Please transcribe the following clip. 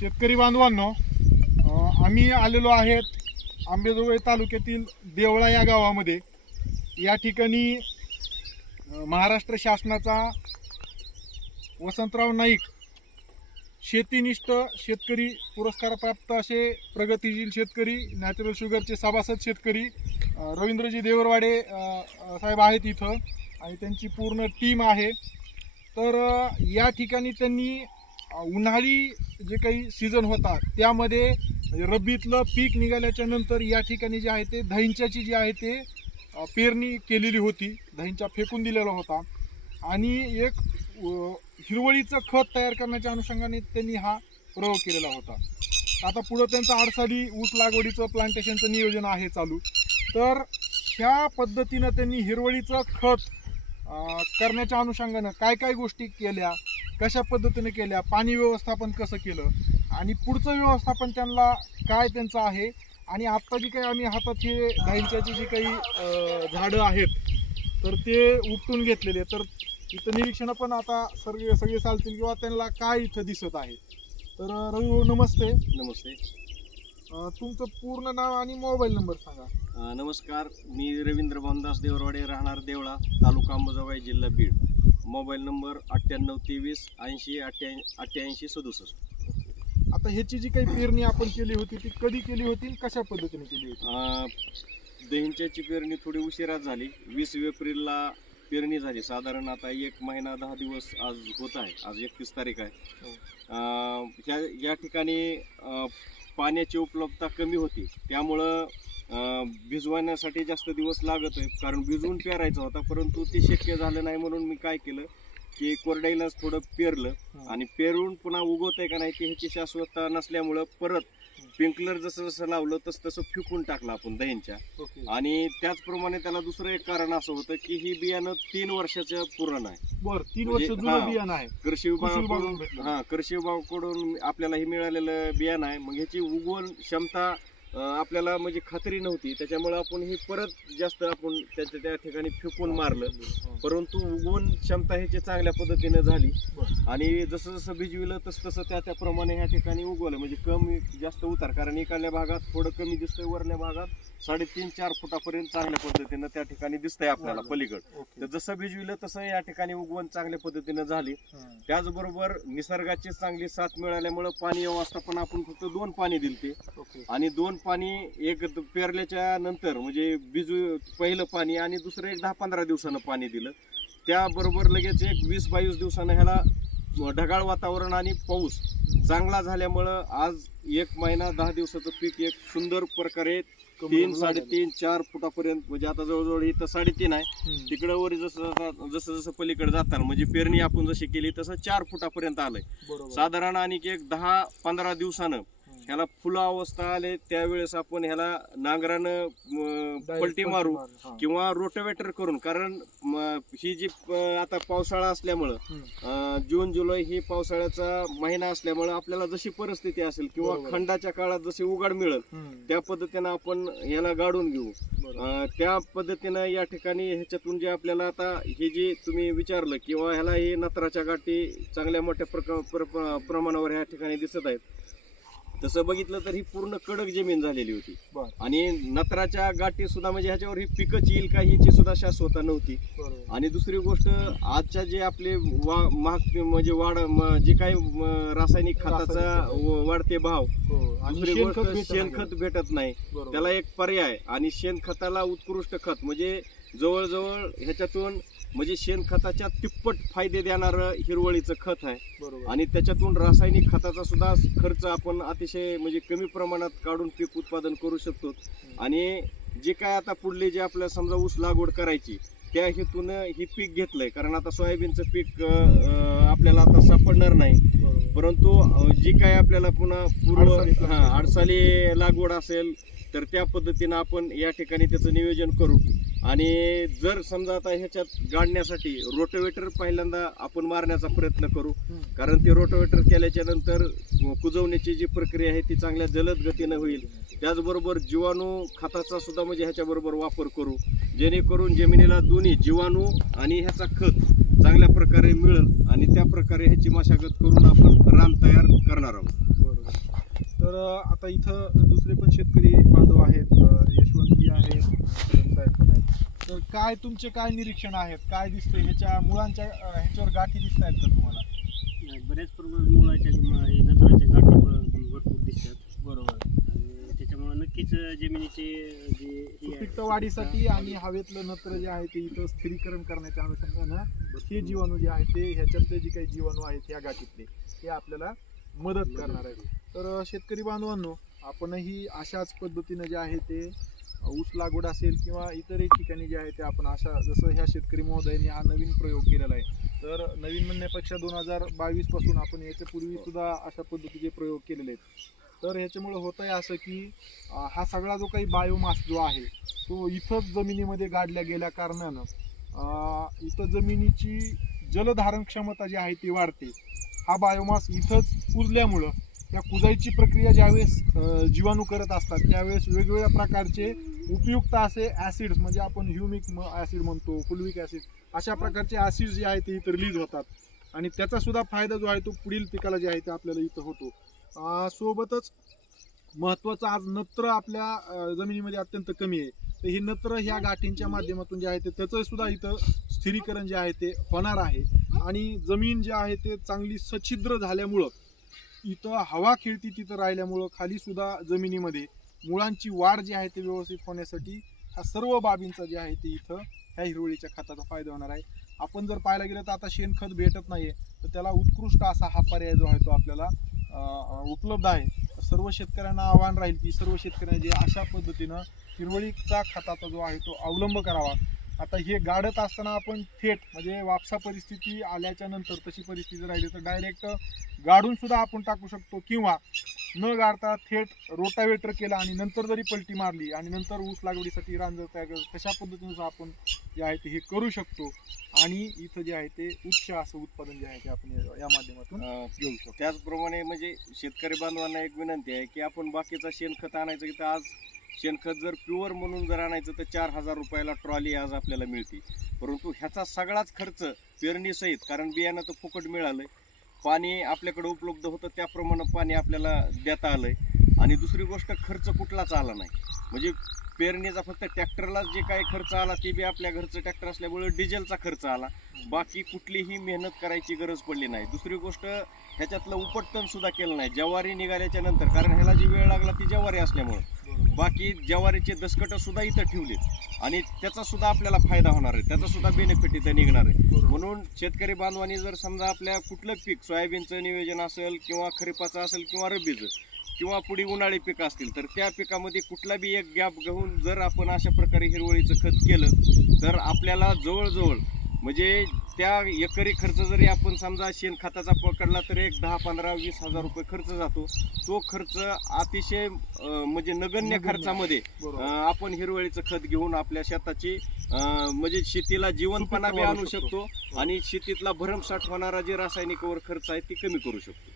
शेतकरी बांधवांनो आम्ही आलेलो आहेत आंबेजोगाई तालुक्यातील देवळा या गावामध्ये. या ठिकाणी महाराष्ट्र शासनाचा वसंतराव नाईक शेतीनिष्ठ शेतकरी पुरस्कारप्राप्त असे प्रगतीशील शेतकरी नॅचरल शुगरचे सभासद शेतकरी रवींद्रजी देवरवाडे साहेब आहेत इथं आणि त्यांची पूर्ण टीम आहे. तर या ठिकाणी त्यांनी उन्हाळी जे काही सीझन होता त्यामध्ये रब्बीतलं पीक निघाल्याच्या नंतर या ठिकाणी जे आहे ते धैंच्याची जी आहे ते पेरणी केलेली होती. दहिंचा फेकून दिलेला होता. आणि एक हिरवळीचं खत तयार करण्याच्या अनुषंगाने त्यांनी हा प्रयोग केलेला होता. आता पुढं त्यांचं आडसाली ऊस लागवडीचं प्लांटेशनचं नियोजन आहे चालू. तर ह्या पद्धतीनं त्यांनी हिरवळीचं खत करण्याच्या अनुषंगानं काय काय गोष्टी केल्या? कशा पद्धतीने केल्या पाणी व्यवस्थापन कसं केलं आणि पुढचं व्यवस्थापन त्यांना काय त्यांचं आहे आणि आत्ता जी काही आम्ही हातात हे दाईंच्याची जी काही झाडं आहेत तर ते उपटून घेतलेले तर इथं निरीक्षणं पण आता सर्व सगळे चालतील किंवा त्यांना काय इथं दिसत आहे. तर रवी भाऊ नमस्ते. नमस्ते. तुमचं पूर्ण नाव आणि मोबाईल नंबर सांगा. नमस्कार. मी रवींद्र भामदास देवरवाडे राहणार देवळा तालुका अंबाजोगाई जिल्हा बीड. मोबाईल नंबर अठ्ठ्याण्णव तेवीस ऐंशी अठ्ठ्याऐंशी अठ्ठ्याऐंशी सदुसष्ट. आता ह्याची जी काही पेरणी आपण केली होती ती कधी केली होती आणि कशा पद्धतीने केली होती? अ, दहिंच्याची पेरणी थोडी उशिराच झाली. वीस एप्रिलला पेरणी झाली. साधारण आता एक महिना दहा दिवस आज होत आहे. आज एकतीस तारीख आहे. अ, ह्या या ठिकाणी अ, पाण्याची उपलब्धता कमी होती. त्यामुळं भिजवण्यासाठी जास्त दिवस लागत आहे कारण भिजवून पेरायचा होता परंतु ते शक्य झालं नाही म्हणून मी काय केलं की कोरडाईलाच थोडं पेरलं. आणि पेरून पुन्हा उगवतंय का नाही ते ह्याची शाश्वतता नसल्यामुळं परत स्प्रिंकलर जसं जसं लावलं तसं तसं फिकून टाकलं आपण दहींच्या. आणि त्याचप्रमाणे त्याला दुसरं एक कारण असं होतं की ही बियाणं तीन वर्षाचं पूर्ण आहे. बर तीन म्हणजे- वर्ष. बियाणं आहे. कृषी विभागाकडून. हा कृषी विभागाकडून आपल्याला हे मिळालेलं बियाणं आहे. मग ह्याची उगवण क्षमता आपल्याला म्हणजे खात्री नव्हती त्याच्यामुळे आपण हे परत जास्त आपण त्याच्या त्या ठिकाणी फेकून मारलं. परंतु उगवण क्षमता ह्याची चांगल्या पद्धतीने झाली. आणि जसं जसं भिजविलं तसं तसं त्या त्याप्रमाणे ह्या ठिकाणी उगवलं म्हणजे कमी जास्त उतार कारण इकडल्या भागात थोडं कमी दिसतंय वरल्या भागात साडेतीन चार फुटापर्यंत चांगल्या पद्धतीनं त्या ठिकाणी दिसतंय आपल्याला पलीकड. तर जसं भिजविलं तसं या ठिकाणी उगवण चांगल्या पद्धतीनं झाली. त्याचबरोबर निसर्गाची चांगली साथ मिळाल्यामुळं पाणी व्यवस्थापन आपण फक्त दोन पाणी दिलते. आणि दोन पाणी एक द- पेरल्याच्या नंतर म्हणजे बिजू पहिलं पाणी आणि दुसरं एक दहा पंधरा दिवसानं पाणी दिलं त्याबरोबर लगेच एक वीस बावीस दिवसानं ह्याला ढगाळ वातावरण आणि पाऊस चांगला झाल्यामुळं आज एक महिना दहा दिवसाचं पीक एक सुंदर प्रकारे तीन साडेतीन चार फुटापर्यंत म्हणजे आता जवळजवळ इथं साडेतीन आहे हम्म. तिकडं वर जसं जसं जसं जसं पलीकडे जाताना म्हणजे पेरणी आपण जशी केली तसं चार फुटापर्यंत आलंय बरोबर. साधारण आणि एक दहा पंधरा दिवसानं. ह्याला फुलं अवस्था आले त्यावेळेस आपण ह्याला नांगरानं पलटी मारू. किंवा रोटोवेटर करून कारण ही जी आता पावसाळा असल्यामुळं जून जुलै ही पावसाळ्याचा महिना असल्यामुळं आपल्याला जशी परिस्थिती असेल किंवा. खंडाच्या काळात जशी उघाड मिळेल. त्या पद्धतीनं आपण ह्याला गाडून घेऊ त्या पद्धतीनं या ठिकाणी ह्याच्यातून जे आपल्याला आता हे जे तुम्ही विचारलं किंवा ह्याला हे नत्राच्या गाठी चांगल्या मोठ्या प्रमाणावर ह्या ठिकाणी दिसत आहेत तसं बघितलं तर ही पूर्ण कडक जमीन झालेली होती बरं. आणि नत्राच्या गाठी सुद्धा म्हणजे ह्याच्यावर ही पिकच येईल का ह्याची सुद्धा शाश्वता नव्हती बरोबर. आणि दुसरी गोष्ट आजच्या जे आपले वा महाग म्हणजे वाढ म- जे काही म, रासायनिक खताचा रासायनिक व- वाढते भाव हो. आणि दुसरी शेणखत गोष्ट भेटत शेणखत नाही. भेटत नाही बरोबर. त्याला एक पर्याय आणि शेणखताला उत्कृष्ट खत म्हणजे जवळजवळ ह्याच्यातून म्हणजे शेणखताच्या तिप्पट फायदे देणारं हिरवळीचं खत आहे. बरोबर. आणि त्याच्यातून रासायनिक खताचा सुद्धा खर्च आपण अतिशय म्हणजे कमी प्रमाणात काढून पीक उत्पादन करू शकतो. आणि जे काय आता पुढले जे आपल्याला समजा ऊस लागवड करायची त्या हेतून ही पीक घेतलंय. कारण आता सोयाबीनचं पीक आपल्याला आता सापडणार नाही. परंतु जी काय आपल्याला पुन्हा पूर्व हा अडसाली लागवड असेल तर त्या पद्धतीनं आपण या ठिकाणी त्याचं नियोजन करू. आणि जर समजा आता ह्याच्यात गाडण्यासाठी रोटोवेटर पहिल्यांदा आपण मारण्याचा प्रयत्न करू. कारण ते रोटोवेटर केल्याच्यानंतर कुजवण्याची जी प्रक्रिया आहे ती चांगल्या जलद गतीनं होईल त्याचबरोबर जीवाणू खताचा सुद्धा म्हणजे ह्याच्याबरोबर वापर करू जेणेकरून जमिनीला दोन्ही जीवाणू आणि ह्याचा खत चांगल्या प्रकारे मिळेल आणि त्या प्रकारे ह्याची मशागत करून आपण रान तयार करणार आहोत बरोबर. तर आता इथं दुसरे पण शेतकरी बांधव आहेत अं, यशवंतजी आहेत कदम साहेब पण आहेत तर काय तुमचे काय निरीक्षण आहेत? काय दिसतंय? ह्याच्या मुळांच्या अं, ह्याच्यावर गाठी दिसत आहेत का तुम्हाला? नाही, बऱ्याच प्रमाणात मुळाच्या म- हे नत्राच्या गाठी भ- भरपूर दिसतात. बरोबर. आणि त्याच्यामुळे नक्कीच जमिनीचे जे हे आहे, सुपीकता वाढीसाठी आणि हवेतलं नत्र जे आहे ते इथं स्थिरीकरण करण्याच्या अनुषंगानं ते जीवाणू जे आहे ते ह्याच्यातले जे काही जीवाणू आहेत या गाठीतले ते आपल्याला मदत करणार आहे तर शेतकरी बांधवांनो आपणही अशाच पद्धतीनं जे आहे ते ऊस लागवड असेल किंवा इतरही ठिकाणी जे आहे ते आपण अशा जसं ह्या शेतकरी महोदयांनी हा नवीन प्रयोग केलेला आहे. तर नवीन म्हणण्यापेक्षा दोन हजार बावीसपासून आपण याच्या पूर्वीसुद्धा अशा पद्धतीचे प्रयोग केलेले आहेत. तर ह्याच्यामुळं होतं आहे असं की हा सगळा जो काही बायोमास जो आहे तो इथंच जमिनीमध्ये गाडल्या गेल्या कारणानं इथं जमिनीची जलधारण क्षमता जी आहे ती वाढते. हा बायोमास इथंच कुजल्यामुळं त्या कुजायची प्रक्रिया ज्यावेळेस जीवाणू करत असतात त्यावेळेस वेगवेगळ्या प्रकारचे उपयुक्त असे ॲसिड्स म्हणजे आपण ह्युमिक ॲसिड म्हणतो फुलविक ॲसिड अशा प्रकारचे ॲसिड जे आहे ते इथं रिलीज होतात. आणि त्याचा सुद्धा फायदा जो आहे तो पुढील पिकाला जे आहे ते आपल्याला इथं होतो. सोबतच महत्त्वाचं आज नत्र आपल्या जमिनीमध्ये अत्यंत कमी आहे. तर ही नत्र ह्या गाठींच्या माध्यमातून जे आहे ते त्याचं सुद्धा इथं स्थिरीकरण जे आहे ते होणार आहे. आणि जमीन जे आहे ते चांगली सच्छिद्र झाल्यामुळं इथं हवा खेळती तिथं राहिल्यामुळं खाली सुद्धा जमिनीमध्ये मुळांची वाढ जी आहे ती व्यवस्थित होण्यासाठी ह्या सर्व बाबींचा जे आहे ते इथं ह्या हिरवळीच्या खताचा फायदा होणार आहे. आपण जर पाहायला गेलं तर आता शेणखत भेटत नाहीये तर त्याला उत्कृष्ट असा हा पर्याय जो आहे तो आपल्याला उपलब्ध आहे. सर्व शेतकऱ्यांना आव्हान राहील की सर्व शेतकऱ्यांनी जे अशा पद्धतीनं हिरवळीचा खताचा जो आहे तो अवलंब करावा. आता हे गाडत असताना आपण थेट म्हणजे वापसा परिस्थिती आल्याच्यानंतर तशी परिस्थिती राहिली तर डायरेक्ट गाडून सुद्धा आपण टाकू शकतो किंवा न गाडता थेट रोटावेटर केला आणि नंतर जरी पलटी मारली आणि नंतर ऊस लागवडीसाठी रांजर तयार केलं कशा पद्धतीनं आपण जे आहे ते हे करू शकतो. आणि इथं जे आहे ते उच्च असं उत्पादन जे आहे ते आपण या माध्यमातून घेऊ शकतो. त्याचप्रमाणे म्हणजे शेतकरी बांधवांना एक विनंती आहे की आपण बाकीचा शेणखत आणायचं की तर आज शेणखत जर प्युअर म्हणून जर आणायचं तर चार हजार रुपयाला ट्रॉली आज आपल्याला मिळते. परंतु ह्याचा सगळाच खर्च पेरणीसहित कारण बियाणं तर फुकट मिळालं पाणी आपल्याकडे उपलब्ध होतं त्याप्रमाणे पाणी आपल्याला देता आलं आणि दुसरी गोष्ट खर्च कुठलाच आला नाही. म्हणजे पेरणीचा फक्त ट्रॅक्टरलाच जे काही खर्च आला ते बी आपल्या घरचं ट्रॅक्टर असल्यामुळे डिझेलचा खर्च आला. बाकी कुठलीही मेहनत करायची गरज पडली नाही. दुसरी गोष्ट ह्याच्यातलं उपटन सुद्धा केलं नाही. ज्वारी निघाल्याच्या नंतर कारण ह्याला जी वेळ लागला ती ज्वारी असल्यामुळे. बाकी ज्वारीचे दसकट सुद्धा इथं ठेवलेत. आणि त्याचा सुद्धा आपल्याला फायदा होणार आहे. त्याचा सुद्धा बेनिफिट इथं निघणार आहे. म्हणून शेतकरी बांधवांनी जर समजा आपल्या कुठलं पीक सोयाबीनचं नियोजन असेल किंवा खरीपाचं असेल किंवा रब्बीचं किंवा पुढे उन्हाळी पिकं असतील तर त्या पिकामध्ये कुठला बी एक गॅप घेऊन जर आपण अशा प्रकारे हिरवळीचं खत केलं तर आपल्याला जवळजवळ म्हणजे त्या एकरी खर्च जरी आपण समजा शेणखताचा पकडला तर एक दहा पंधरा वीस हजार रुपये खर्च जातो. तो खर्च अतिशय म्हणजे नगण्य. खर्चामध्ये आपण हिरवळीचं खत घेऊन आपल्या शेताची म्हणजे शेतीला जीवनपणा बी आणू शकतो. आणि शेतीतला भरमसाठ होणारा जे रासायनिक वर खर्च आहे ती कमी करू शकतो.